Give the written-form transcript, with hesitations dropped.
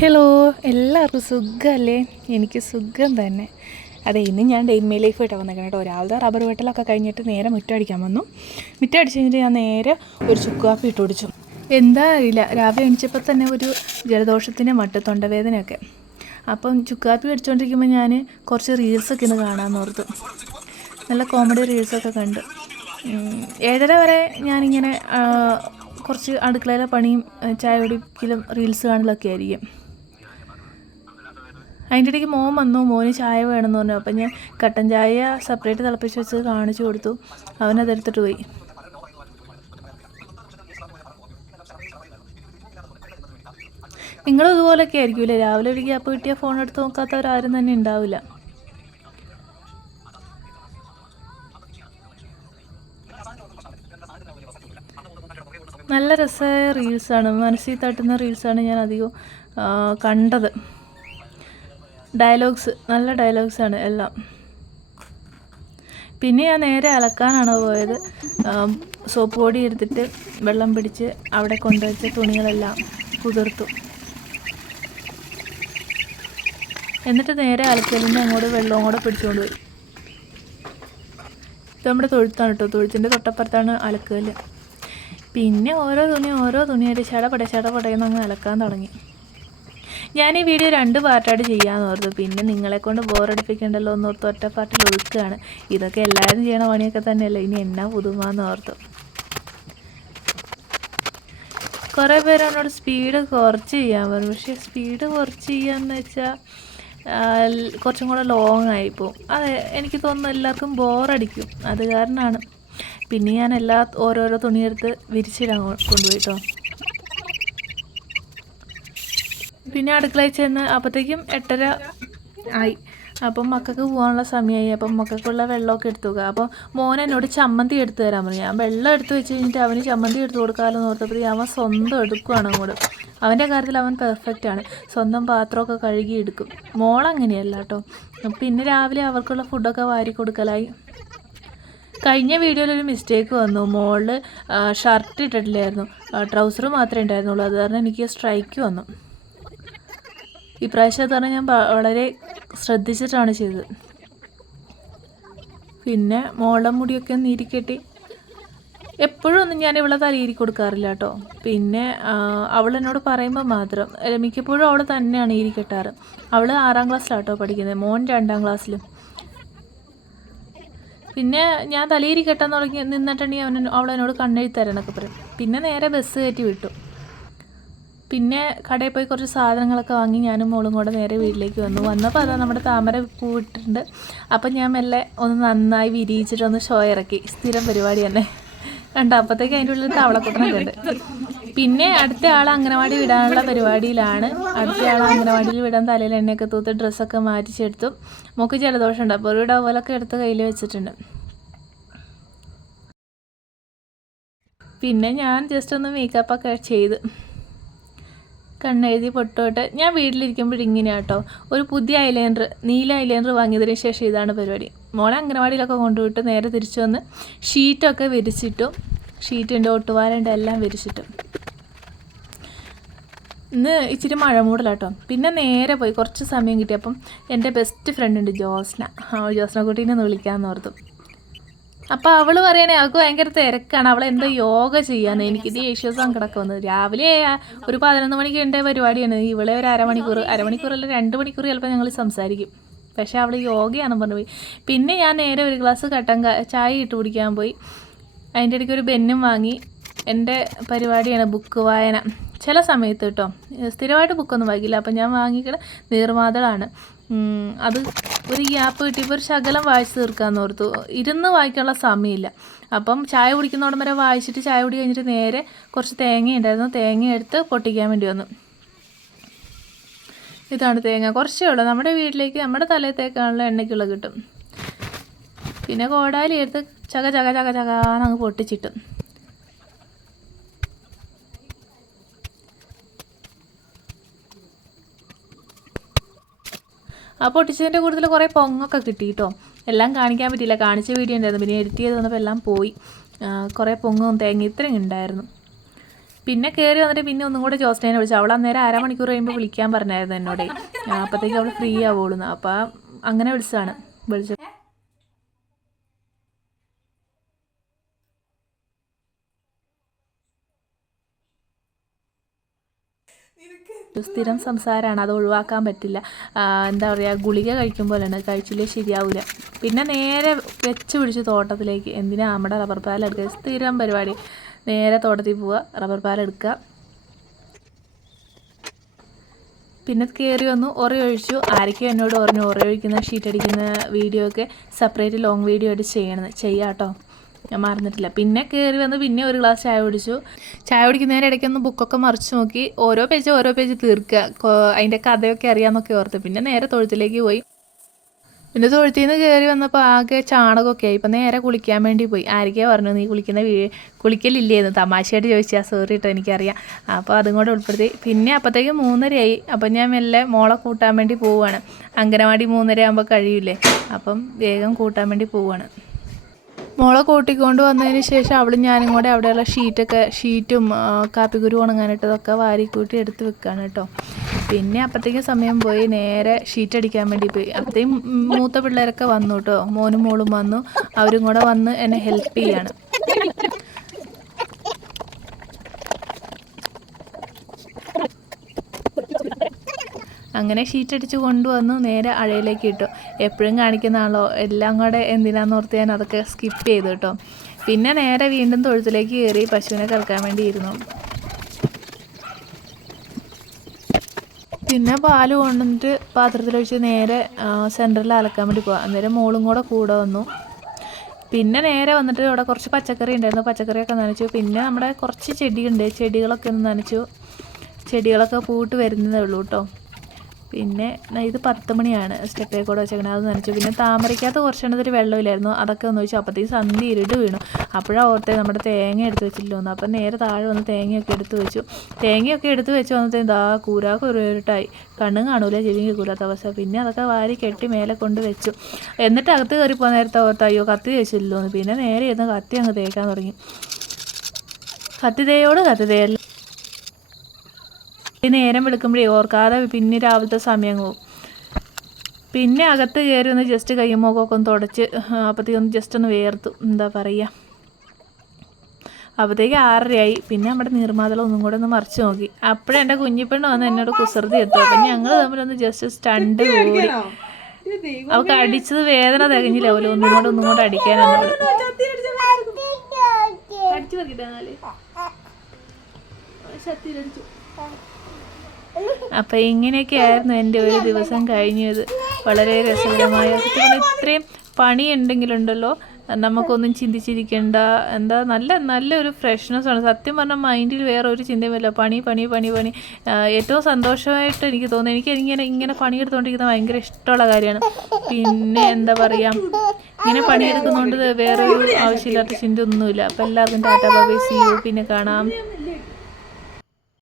Hello, എല്ലാവർക്കും സുഖമല്ലേ? എനിക്ക് സുഖം തന്നെ. അതെ, ഇന്ന് ഞാൻ ഡെയിൻമേ ലൈഫായിട്ടാണ് വന്നേക്കണം കേട്ടോ. രാവിലെ റബ്ബർ വെട്ടലൊക്കെ കഴിഞ്ഞിട്ട് നേരെ മുറ്റമടിക്കാൻ വന്നു. മുറ്റമടിച്ച് കഴിഞ്ഞിട്ട് ഞാൻ നേരെ ഒരു ചുക്ക് കാപ്പി ഇട്ട് കുടിച്ചു. എന്താ അറിയില്ല, രാവിലെ എണീച്ചപ്പോൾ തന്നെ ഒരു ജലദോഷത്തിൻ്റെ മട്ട്, തൊണ്ടവേദനയൊക്കെ. അപ്പം ചുക്ക് കാപ്പി അടിച്ചുകൊണ്ടിരിക്കുമ്പോൾ ഞാൻ കുറച്ച് റീൽസൊക്കെ ഇന്ന് കാണാമെന്ന് ഓർത്തു. നല്ല കോമഡി റീൽസൊക്കെ കണ്ട് 7:30 വരെ ഞാനിങ്ങനെ കുറച്ച് അടുക്കളയിലെ പണിയും ചായ കുടിക്കലും റീൽസ് കാണലൊക്കെ ആയിരിക്കും. അതിൻ്റെ ഇടയ്ക്ക് മോൻ വന്നു. മോന് ചായ വേണമെന്ന് പറഞ്ഞു. അപ്പം ഞാൻ കട്ടൻ ചായ സെപ്പറേറ്റ് തിളപ്പിച്ച് വെച്ച് കാണിച്ചു കൊടുത്തു. അവനതെടുത്തിട്ട് പോയി. നിങ്ങളും ഇതുപോലൊക്കെ ആയിരിക്കുമല്ലേ? രാവിലെ ഒരു ഗ്യാപ്പ് കിട്ടിയ ഫോൺ എടുത്ത് നോക്കാത്തവരാരും തന്നെ ഉണ്ടാവില്ല. നല്ല രസമായ റീൽസാണ്, മനസ്സിൽ തട്ടുന്ന റീൽസാണ് ഞാൻ അധികം കണ്ടത്. ഡയലോഗ്സ്, നല്ല ഡയലോഗ്സാണ് എല്ലാം. പിന്നെ ഞാൻ നേരെ അലക്കാനാണ് പോയത്. സോപ്പ് പൊടി എടുത്തിട്ട് വെള്ളം പിടിച്ച് അവിടെ കൊണ്ടുവച്ച തുണികളെല്ലാം കുതിർത്തു. എന്നിട്ട് നേരെ അലക്കലിൻ്റെ അങ്ങോട്ട് വെള്ളവും കൂടെ പിടിച്ചുകൊണ്ട് പോയി. ഇത് നമ്മുടെ തൊഴുത്താണ് കേട്ടോ. തൊഴുത്തിൻ്റെ തൊട്ടപ്പുറത്താണ് അലക്കല്. പിന്നെ ഓരോ തുണിയായിട്ട് ചടപടയെന്ന് അങ്ങ് അലക്കാൻ തുടങ്ങി. ഞാൻ ഈ വീഡിയോ 2 പാർട്ടായിട്ട് ചെയ്യാമെന്ന് ഓർത്തു. പിന്നെ നിങ്ങളെക്കൊണ്ട് ബോറടിപ്പിക്കണ്ടല്ലോ എന്നോർത്ത് ഒറ്റ പാർട്ടിൽ ഒതുക്കുകയാണ്. ഇതൊക്കെ എല്ലാവരും ചെയ്യണ പണിയൊക്കെ തന്നെയല്ലേ, ഇനി എന്നാ പുതുമാന്ന് ഓർത്തു. കുറേ പേര് എന്നോട് സ്പീഡ് കുറച്ച് ചെയ്യാൻ പറഞ്ഞു. പക്ഷേ സ്പീഡ് കുറച്ച് ചെയ്യാന്ന് വെച്ചാൽ കുറച്ചും കൂടെ ലോങ് ആയിപ്പോവും. അതെ, എനിക്ക് തോന്നുന്നു എല്ലാവർക്കും ബോറടിക്കും. അത് കാരണമാണ്. പിന്നെ ഞാൻ ഓരോരോ തുണിയെടുത്ത് വിരിച്ചിടാൻ കൊണ്ടുപോയിട്ടോ. പിന്നെ അടുക്കളയിൽ ചെന്ന് അപ്പോഴത്തേക്കും 8:30 ആയി. അപ്പം മക്കൾക്ക് പോകാനുള്ള സമയമായി. അപ്പം മക്കൾക്കുള്ള വെള്ളമൊക്കെ എടുത്തു വെക്കുക. അപ്പോൾ മോൻ എന്നോട് ചമ്മന്തി എടുത്ത് തരാൻ പറഞ്ഞു. ഞാൻ വെള്ളം എടുത്ത് വെച്ച് കഴിഞ്ഞിട്ട് അവന് ചമ്മന്തി എടുത്ത് കൊടുക്കാമെന്ന് ഓർത്തപ്പോഴത്തേക്കും അവൻ സ്വന്തം എടുക്കുകയാണ് അങ്ങോട്ട്. അവൻ്റെ കാര്യത്തിൽ അവൻ പെർഫെക്റ്റാണ്. സ്വന്തം പാത്രമൊക്കെ കഴുകി എടുക്കും. മോളങ്ങനെയല്ല കേട്ടോ. പിന്നെ രാവിലെ അവർക്കുള്ള ഫുഡൊക്കെ വാരി കൊടുക്കലായി. കഴിഞ്ഞ വീഡിയോയിലൊരു മിസ്റ്റേക്ക് വന്നു. മോളിൽ ഷർട്ട് ഇട്ടിട്ടില്ലായിരുന്നു, ട്രൗസർ മാത്രമേ ഉണ്ടായിരുന്നുള്ളൂ. അത് കാരണം എനിക്ക് സ്ട്രൈക്ക് വന്നു. ഇപ്രാവശ്യം അത് പറഞ്ഞാൽ ഞാൻ വളരെ ശ്രദ്ധിച്ചിട്ടാണ് ചെയ്തത്. പിന്നെ മോളുടെ മുടിയൊക്കെ ഒന്ന് ഈരിക്കെട്ടി. എപ്പോഴും ഒന്നും ഞാൻ ഇവളെ തലയിരി കൊടുക്കാറില്ല കേട്ടോ. പിന്നെ അവൾ എന്നോട് പറയുമ്പോൾ മാത്രം. മിക്കപ്പോഴും അവൾ തന്നെയാണ് ഈരി കെട്ടാറ്. അവൾ 6ാം ക്ലാസ്സിലാണ് കേട്ടോ പഠിക്കുന്നത്, മോൻ 2ാം ക്ലാസ്സിലും. പിന്നെ ഞാൻ തലയിരി കെട്ടാൻ തുടങ്ങി നിന്നിട്ടുണ്ടെങ്കിൽ അവളെന്നോട് കണ്ണെഴുതി തരാനൊക്കെ പറയും. പിന്നെ നേരെ ബസ് കയറ്റി വിട്ടു. പിന്നെ കടയിൽ പോയി കുറച്ച് സാധനങ്ങളൊക്കെ വാങ്ങി ഞാനും മോളും കൂടെ നേരെ വീട്ടിലേക്ക് വന്നപ്പോൾ അതാ നമ്മുടെ താമര പൂവിട്ടിട്ടുണ്ട്. അപ്പം ഞാൻ മെല്ലെ ഒന്ന് നന്നായി വിരിയിച്ചിട്ടൊന്ന് ഷോ ഇറക്കി. സ്ഥിരം പരിപാടി തന്നെ കണ്ടോ. അപ്പോഴത്തേക്ക് അതിൻ്റെ ഉള്ളിൽ തവളക്കുട്ടനൊക്കെ ഉണ്ട്. പിന്നെ അടുത്ത ആൾ അംഗനവാടി വിടാനുള്ള പരിപാടിയിലാണ്. അടുത്ത ആൾ അംഗനവാടിയിൽ വിടാൻ തലയിൽ എണ്ണയൊക്കെ തൂത്ത് ഡ്രസ്സൊക്കെ മാറ്റിച്ചെടുത്തു. മോൾക്ക് ജലദോഷമുണ്ട്. അപ്പോൾ ഒരു ടവലൊക്കെ എടുത്ത് കയ്യിൽ വെച്ചിട്ടുണ്ട്. പിന്നെ ഞാൻ ജസ്റ്റ് ഒന്ന് മേക്കപ്പൊക്കെ ചെയ്ത് കണ്ണെഴുതി പൊട്ടോട്ട് ഞാൻ വീട്ടിലിരിക്കുമ്പോഴിങ്ങനെയാണ് കേട്ടോ. ഒരു പുതിയ ഐലൈനർ, നീല ഐലൈനർ വാങ്ങിയതിന് ശേഷം ഇതാണ് പരിപാടി. മോളെ അംഗനവാടിയിലൊക്കെ കൊണ്ടുപോയിട്ട് നേരെ തിരിച്ചു വന്ന് ഷീറ്റൊക്കെ വിരിച്ചിട്ടു. ഷീറ്റുണ്ട്, ഒട്ടുവാലുണ്ട്, എല്ലാം വിരിച്ചിട്ടു. ഇന്ന് ഇച്ചിരി മഴ മൂടലാട്ടോ. പിന്നെ നേരെ പോയി കുറച്ച് സമയം കിട്ടിയപ്പം എൻ്റെ ബെസ്റ്റ് ഫ്രണ്ട് ഉണ്ട് ജോസ്ന കുട്ടീനെ ഒന്ന് വിളിക്കാമെന്ന് ഓർത്തു. അപ്പോൾ അവൾ പറയണേ അവൾക്ക് ഭയങ്കര തിരക്കാണ്. അവളെന്തോ യോഗ ചെയ്യാന്ന്. എനിക്ക് ദേഷ്യ സങ്കടമൊക്കെ വന്നത്. രാവിലെ ഒരു 11 മണിക്ക് എൻ്റെ പരിപാടിയാണ്. ഇവളെ ഒരു അരമണിക്കൂറല്ല 2 മണിക്കൂർ ചിലപ്പോൾ ഞങ്ങൾ സംസാരിക്കും. പക്ഷേ അവൾ യോഗയാണെന്ന് പറഞ്ഞു പോയി. പിന്നെ ഞാൻ നേരെ ഒരു ഗ്ലാസ് ചായ ഇട്ട് കുടിക്കാൻ പോയി. അതിൻ്റെ ഇടയ്ക്ക് ഒരു ബെന്നും വാങ്ങി. എൻ്റെ പരിപാടിയാണ് ബുക്ക് വായന. ചില സമയത്ത് കേട്ടോ, സ്ഥിരമായിട്ട് ബുക്കൊന്നും വായിക്കില്ല. അപ്പം ഞാൻ വാങ്ങിക്കണ നീർമാതളാണ്. അത് ഒരു ഗ്യാപ്പ് കിട്ടിയപ്പോൾ ഒരു ശകലം വായിച്ച് തീർക്കാമെന്ന് ഓർത്തു. ഇരുന്ന് വായിക്കാനുള്ള സമയമില്ല. അപ്പം ചായ കുടിക്കുന്നോടം വരെ വായിച്ചിട്ട് ചായ കുടി കഴിഞ്ഞിട്ട് നേരെ കുറച്ച് തേങ്ങ ഉണ്ടായിരുന്നു. തേങ്ങ എടുത്ത് പൊട്ടിക്കാൻ വേണ്ടി വന്നു. ഇതാണ് തേങ്ങ. കുറച്ചേ ഉള്ളൂ. നമ്മുടെ വീട്ടിലേക്ക് നമ്മുടെ തലത്തേക്കാണുള്ള എണ്ണയ്ക്കുള്ള കിട്ടും. പിന്നെ കോടാലി എടുത്ത് ചകാന്നങ്ങ് പൊട്ടിച്ചിട്ടും. ആ പൊട്ടിച്ചതിൻ്റെ കൂടുതൽ കുറേ പൊങ്ങൊക്കെ കിട്ടി കേട്ടോ. എല്ലാം കാണിക്കാൻ പറ്റിയില്ല, കാണിച്ച വീഡിയോ ഉണ്ടായിരുന്നു. പിന്നെ എഡിറ്റ് ചെയ്ത് വന്നപ്പോൾ എല്ലാം പോയി. കുറേ പൊങ്ങും തേങ്ങ ഇത്രയും ഉണ്ടായിരുന്നു. പിന്നെ കയറി വന്നിട്ട് പിന്നെ ഒന്നും കൂടെ ജോസ്നേനെ വിളിച്ചു. അവൾ അന്നേരം അരമണിക്കൂർ കഴിയുമ്പോൾ വിളിക്കാൻ പറഞ്ഞായിരുന്നു എന്നോട്. അപ്പോഴത്തേക്ക് അവൾ ഫ്രീ ആവുള്ളൂ. അപ്പോൾ അങ്ങനെ വിളിച്ചതാണ്. സ്ഥിരം സംസാരമാണ്, അത് ഒഴിവാക്കാൻ പറ്റില്ല. എന്താ പറയുക, ഗുളിക കഴിക്കുമ്പോഴാണ്, കഴിച്ചില്ലേ ശരിയാവില്ല. പിന്നെ നേരെ വെച്ച് പിടിച്ച് തോട്ടത്തിലേക്ക്. എന്തിനാ നമ്മുടെ റബ്ബർ പാലെടുക്കുക, സ്ഥിരം പരിപാടി. നേരെ തോട്ടത്തിൽ പോവുക, റബ്ബർ പാലെടുക്കുക. പിന്നെ കയറി വന്നു, ഒഴിച്ചു. ആരൊക്കെയോ എന്നോട് പറഞ്ഞു ഒഴിക്കുന്ന ഷീറ്റ് അടിക്കുന്ന വീഡിയോ ഒക്കെ സെപ്പറേറ്റ് ലോങ് വീഡിയോ ആയിട്ട് ചെയ്യാം കേട്ടോ, ഞാൻ മറന്നിട്ടില്ല. പിന്നെ കയറി വന്ന് പിന്നെ ഒരു ഗ്ലാസ് ചായ കുടിച്ചു. ചായ കുടിക്കുന്നതിൻ്റെ ഇടയ്ക്കൊന്ന് ബുക്കൊക്കെ മറിച്ച് നോക്കി. ഓരോ പേജ് തീർക്കുക, അതിൻ്റെ കഥയൊക്കെ അറിയാമെന്നൊക്കെ ഓർത്ത്. പിന്നെ നേരെ തൊഴുത്തിലേക്ക് പോയി. പിന്നെ തൊഴുത്തിൽ നിന്ന് കയറി വന്നപ്പോൾ ആകെ ചാണകമൊക്കെ ആയി. ഇപ്പം നേരെ കുളിക്കാൻ വേണ്ടി പോയി. ആരൊക്കെയാണ് പറഞ്ഞു നീ കുളിക്കലില്ലേന്ന് തമാശയായിട്ട് ചോദിച്ചാൽ. സോറി കേട്ടോ, എനിക്കറിയാം. അപ്പോൾ അതും കൂടെ ഉൾപ്പെടുത്തി. പിന്നെ അപ്പോഴത്തേക്ക് 3:30 അപ്പം ഞാൻ മെല്ലെ മോളെ കൂട്ടാൻ വേണ്ടി പോവുകയാണ്. അംഗനവാടി 3:30 ആകുമ്പോൾ കഴിയില്ലേ, അപ്പം വേഗം കൂട്ടാൻ വേണ്ടി പോവുകയാണ്. മോളെ കൂട്ടിക്കൊണ്ട് വന്നതിന് ശേഷം അവളും ഞാനും കൂടെ അവിടെയുള്ള ഷീറ്റും കാപ്പിക്കുരു ഉണങ്ങാനിട്ടതൊക്കെ വാരിക്കൂട്ടി എടുത്ത് വെക്കുകയാണ് കേട്ടോ. പിന്നെ അപ്പോഴത്തേക്കും സമയം പോയി. നേരെ ഷീറ്റ് അടിക്കാൻ വേണ്ടി പോയി. അപ്പോഴത്തേക്കും മൂത്ത പിള്ളേരൊക്കെ വന്നു കേട്ടോ, മോനും മോളും വന്നു. അവരും കൂടെ വന്ന് എന്നെ ഹെൽപ്പ് ചെയ്യാണ്. അങ്ങനെ ഷീറ്റ് അടിച്ച് കൊണ്ടുവന്നു. നേരെ അഴയിലേക്ക് ഇട്ടു. എപ്പോഴും കാണിക്കുന്നതാണല്ലോ, എല്ലാം കൂടെ എന്തിനാന്ന് ഓർത്ത് ഞാൻ അതൊക്കെ സ്കിപ്പ് ചെയ്തു കേട്ടോ. പിന്നെ നേരെ വീണ്ടും തൊഴുത്തിലേക്ക് കയറി പശുവിനെ കറക്കാൻ വേണ്ടിയിരുന്നു. പിന്നെ പാല് കൊണ്ടുവന്നിട്ട് പാത്രത്തിലൊഴിച്ച് നേരെ സെൻറ്ററിൽ അലക്കാൻ വേണ്ടി പോകാം. അന്നേരം മോളും കൂടെ വന്നു. പിന്നെ നേരെ വന്നിട്ട് ഇവിടെ കുറച്ച് പച്ചക്കറി ഉണ്ടായിരുന്നു, പച്ചക്കറിയൊക്കെ നനച്ചു. പിന്നെ നമ്മുടെ കുറച്ച് ചെടിയുണ്ട്, ചെടികളൊക്കെ ഒന്ന് നനച്ചു. ചെടികളൊക്കെ പൂട്ട് വരുന്നതേ ഉള്ളൂ കേട്ടോ. പിന്നെ ഇത് 10 മണിയാണ്, സ്റ്റെപ്പേ കൂടെ വെച്ചേക്കണേ, അത് നനച്ചു. പിന്നെ താമരയ്ക്കകത്ത് കുറച്ചെണ്ണത്തിൽ വെള്ളമില്ലായിരുന്നു, അതൊക്കെ ഒന്ന് വെച്ചു. അപ്പോഴത്തേക്ക് സന്ധ്യ ഇരുട്ട് വീണു. അപ്പോഴാണ് ഓർത്തേ നമ്മുടെ തേങ്ങ എടുത്ത് വെച്ചിട്ടില്ല. അപ്പം നേരെ താഴെ വന്ന് തേങ്ങയൊക്കെ എടുത്ത് വെച്ചു. തേങ്ങയൊക്കെ എടുത്ത് വെച്ച് വന്നത്തേക്കും കൂരാക്കൊരുട്ടായി, കണ്ണും കാണൂല ചെവിയും കേൾക്കൂലാത്ത അവസ്ഥ. പിന്നെ അതൊക്കെ വാരി കെട്ടി മേലെ കൊണ്ട് വെച്ചു. എന്നിട്ട് അകത്ത് കയറി പോകുന്ന നേരത്തെ ഓർത്ത് അയ്യോ കത്തി വെച്ചില്ലോ എന്ന്. പിന്നെ നേരെ ഇരുന്ന് കത്തി അങ്ങ് തേക്കാൻ തുടങ്ങി. കത്തി തേയല്ല. നേരം വിളിക്കുമ്പോഴേ ഓർക്കാതെ പിന്നെ രാവിലത്തെ സമയം പോകും. പിന്നെ അകത്ത് കയറി ഒന്ന് ജസ്റ്റ് കയ്യുമൊക്കെ ഒന്ന് തുടച്ച് അപ്പോഴത്തേക്ക് ഒന്ന് ജസ്റ്റ് ഒന്ന് വേർത്തു, എന്താ പറയുക. അപ്പോഴത്തേക്ക് 6:30 പിന്നെ നമ്മുടെ നീർമാതളം ഒന്നും കൂടെ ഒന്ന് മറിച്ച് നോക്കി. അപ്പോഴേ എൻ്റെ കുഞ്ഞിപ്പെണ്ണ് വന്ന് എന്നോട് കുസൃതി എത്തും. അപ്പം ഞങ്ങൾ തമ്മിലൊന്ന് ജസ്റ്റ് സ്റ്റണ്ട് കൂടി. അവൾക്ക് അടിച്ചത് വേദന തികഞ്ഞില്ല, ഒന്നും കൂടെ അടിക്കാനെന്നോട് അടിച്ചു നോക്കിട്ടാല് ശക്തിയിലടിച്ചു. അപ്പം ഇങ്ങനെയൊക്കെ ആയിരുന്നു എൻ്റെ ഒരു ദിവസം കഴിഞ്ഞത്. വളരെ രസകരമായ, ഇത്രയും പണിയുണ്ടെങ്കിലുണ്ടല്ലോ നമുക്കൊന്നും ചിന്തിച്ചിരിക്കേണ്ട. എന്താ നല്ലൊരു ഫ്രഷ്നെസ്സാണ്. സത്യം പറഞ്ഞാൽ മൈൻഡിൽ വേറെ ഒരു ചിന്തയും ഇല്ല. പണി. ഏറ്റവും സന്തോഷമായിട്ട് എനിക്ക് തോന്നുന്നു. എനിക്ക് ഇങ്ങനെ പണിയെടുത്തുകൊണ്ടിരിക്കുന്നത് ഭയങ്കര ഇഷ്ടമുള്ള കാര്യമാണ്. പിന്നെ എന്താ പറയുക, ഇങ്ങനെ പണിയെടുക്കുന്നതുകൊണ്ട് വേറൊരു ആവശ്യമില്ലാത്ത ചിന്ത ഒന്നുമില്ല. അപ്പോൾ എല്ലാവർക്കും tata bye bye, see you, പിന്നെ കാണാം.